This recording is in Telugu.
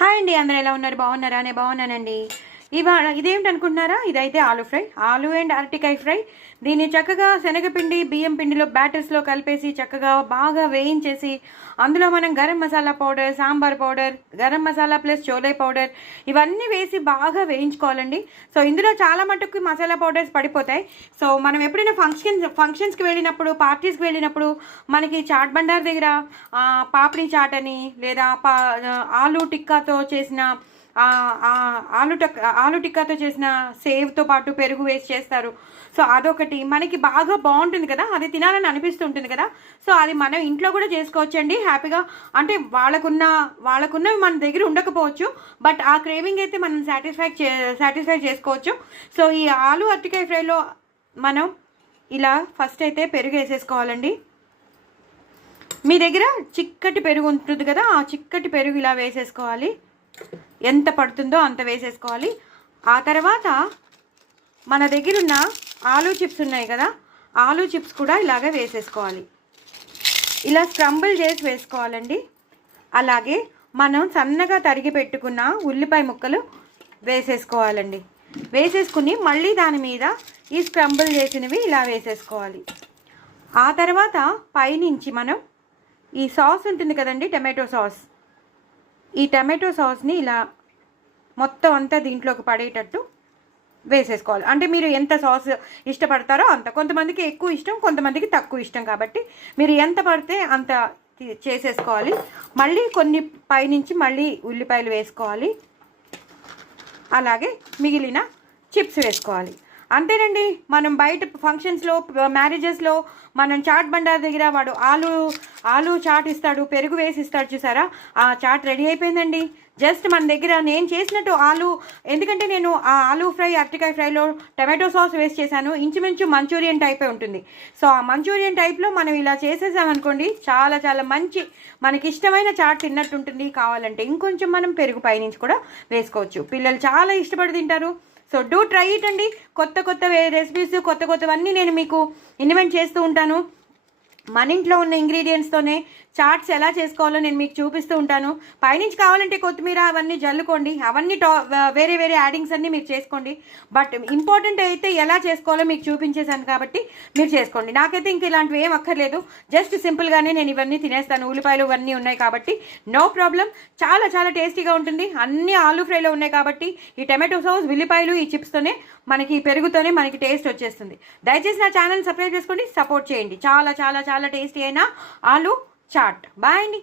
హాయ్ అండి, అందరూ ఎలా ఉన్నారు? బాగున్నారా? నేను బాగున్నానండి. ఇవాళ ఇదేమిటి అనుకుంటున్నారా? ఇదైతే ఆలూ ఫ్రై, ఆలూ అండ్ అరటికాయ ఫ్రై. దీన్ని చక్కగా శనగపిండి బియ్యం పిండిలో బ్యాటర్స్లో కలిపేసి చక్కగా బాగా వేయించేసి అందులో మనం garam masala powder, sambar powder, garam masala plus chole powder ఇవన్నీ వేసి బాగా వేయించుకోవాలండి. సో ఇందులో చాలా మటుకు మసాలా పౌడర్స్ పడిపోతాయి. సో మనం ఎప్పుడైనా ఫంక్షన్స్కి వెళ్ళినప్పుడు, పార్టీస్కి వెళ్ళినప్పుడు మనకి చాట్ బండార్ దగ్గర పాపడీ చాట్ అని లేదా ఆలూ టిక్కాతో చేసిన ఆలు టిక్కాతో చేసిన సేవ్తో పాటు పెరుగు వేసి చేస్తారు. సో అదొకటి మనకి బాగా బాగుంటుంది కదా, అది తినాలని అనిపిస్తుంటుంది కదా. సో అది మనం ఇంట్లో కూడా చేసుకోవచ్చండి హ్యాపీగా. అంటే వాళ్ళకున్నవి మన దగ్గర ఉండకపోవచ్చు, బట్ ఆ క్రేవింగ్ అయితే మనం సాటిస్ఫై చేసుకోవచ్చు. సో ఈ ఆలు అరటికాయ ఫ్రైలో మనం ఇలా ఫస్ట్ అయితే పెరుగు వేసేసుకోవాలండి. మీ దగ్గర చిక్కటి పెరుగు ఉంటుంది కదా, ఆ చిక్కటి పెరుగు ఇలా వేసేసుకోవాలి. ఎంత పడుతుందో అంత వేసేసుకోవాలి. ఆ తర్వాత మన దగ్గర ఉన్న ఆలూ చిప్స్ ఉన్నాయి కదా, ఆలూ చిప్స్ కూడా ఇలాగే వేసేసుకోవాలి. ఇలా స్క్రంబుల్ చేసి వేసుకోవాలండి. అలాగే మనం సన్నగా తరిగి పెట్టుకున్న ఉల్లిపాయ ముక్కలు వేసేసుకోవాలండి. వేసేసుకుని మళ్ళీ దాని మీద ఈ స్క్రంబుల్ చేసినవి ఇలా వేసేసుకోవాలి. ఆ తర్వాత పైనుంచి మనం ఈ సాస్ ఉంటుంది కదండి, టమాటో సాస్, ఈ టమాటో సాస్ని ఇలా మొత్తం అంతా దీంట్లోకి పడేటట్టు వేసేసుకోవాలి. అంటే మీరు ఎంత సాస్ ఇష్టపడతారో అంత, కొంతమందికి ఎక్కువ ఇష్టం, కొంతమందికి తక్కువ ఇష్టం, కాబట్టి మీరు ఎంత పడితే అంత చేసేసుకోవాలి. మళ్ళీ కొన్ని పైనుంచి మళ్ళీ ఉల్లిపాయలు వేసుకోవాలి. అలాగే మిగిలిన చిప్స్ వేసుకోవాలి. అంతేనండి. మనం బయట ఫంక్షన్స్లో, మ్యారేజెస్లో మనం చాట్ బండార్ దగ్గర వాడు ఆలు చాట్ ఇస్తాడు, పెరుగు వేసి ఇస్తాడు, చూసారా? ఆ చాట్ రెడీ అయిపోయిందండి. జస్ట్ మన దగ్గర నేను చేసినట్టు ఎందుకంటే నేను ఆ ఆలూ ఫ్రై, అరటికాయ ఫ్రైలో టమాటో సాస్ వేస్ట్ చేశాను. ఇంచుమించు మంచూరియన్ టైపే ఉంటుంది. సో ఆ మంచూరియన్ టైప్లో మనం ఇలా చేసేసామనుకోండి, చాలా చాలా మంచి మనకి ఇష్టమైన చాట్ తిన్నట్టు ఉంటుంది. కావాలంటే ఇంకొంచెం మనం పెరుగు పైనుంచి కూడా వేసుకోవచ్చు. పిల్లలు చాలా ఇష్టపడి తింటారు. సో డూ ట్రై ఇట్ అండి. కొత్త రెసిపీస్, కొత్తవన్నీ నేను మీకు ఇన్వెంట్ చేస్తూ ఉంటాను. మన ఇంట్లో ఉన్న ఇంగ్రీడియంట్స్తోనే చాట్స్ ఎలా చేసుకోవాలో నేను మీకు చూపిస్తూ ఉంటాను. పైనుంచి కావాలంటే కొత్తిమీర అవన్నీ జల్లుకోండి, అవన్నీ వేరే యాడింగ్స్ అన్నీ మీరు చేసుకోండి. బట్ ఇంపార్టెంట్ అయితే ఎలా చేసుకోవాలో మీకు చూపించేశాను కాబట్టి మీరు చేసుకోండి. నాకైతే ఇంక ఇలాంటివి ఏం అక్కర్లేదు, జస్ట్ సింపుల్గానే నేను ఇవన్నీ తినేస్తాను. ఉల్లిపాయలు ఇవన్నీ ఉన్నాయి కాబట్టి నో ప్రాబ్లం. చాలా చాలా టేస్టీగా ఉంటుంది. అన్నీ ఆలూ ఫ్రైలో ఉన్నాయి కాబట్టి ఈ టమాటో సాస్, ఉల్లిపాయలు, ఈ చిప్స్తోనే మనకి, పెరుగుతోనే మనకి టేస్ట్ వచ్చేస్తుంది. దయచేసి నా ఛానల్ సబ్స్క్రైబ్ చేసుకోండి, సపోర్ట్ చేయండి. చాలా చాలా చాలా టేస్టీ అయిన ఆలూ చాట్. బాయ్ అండి.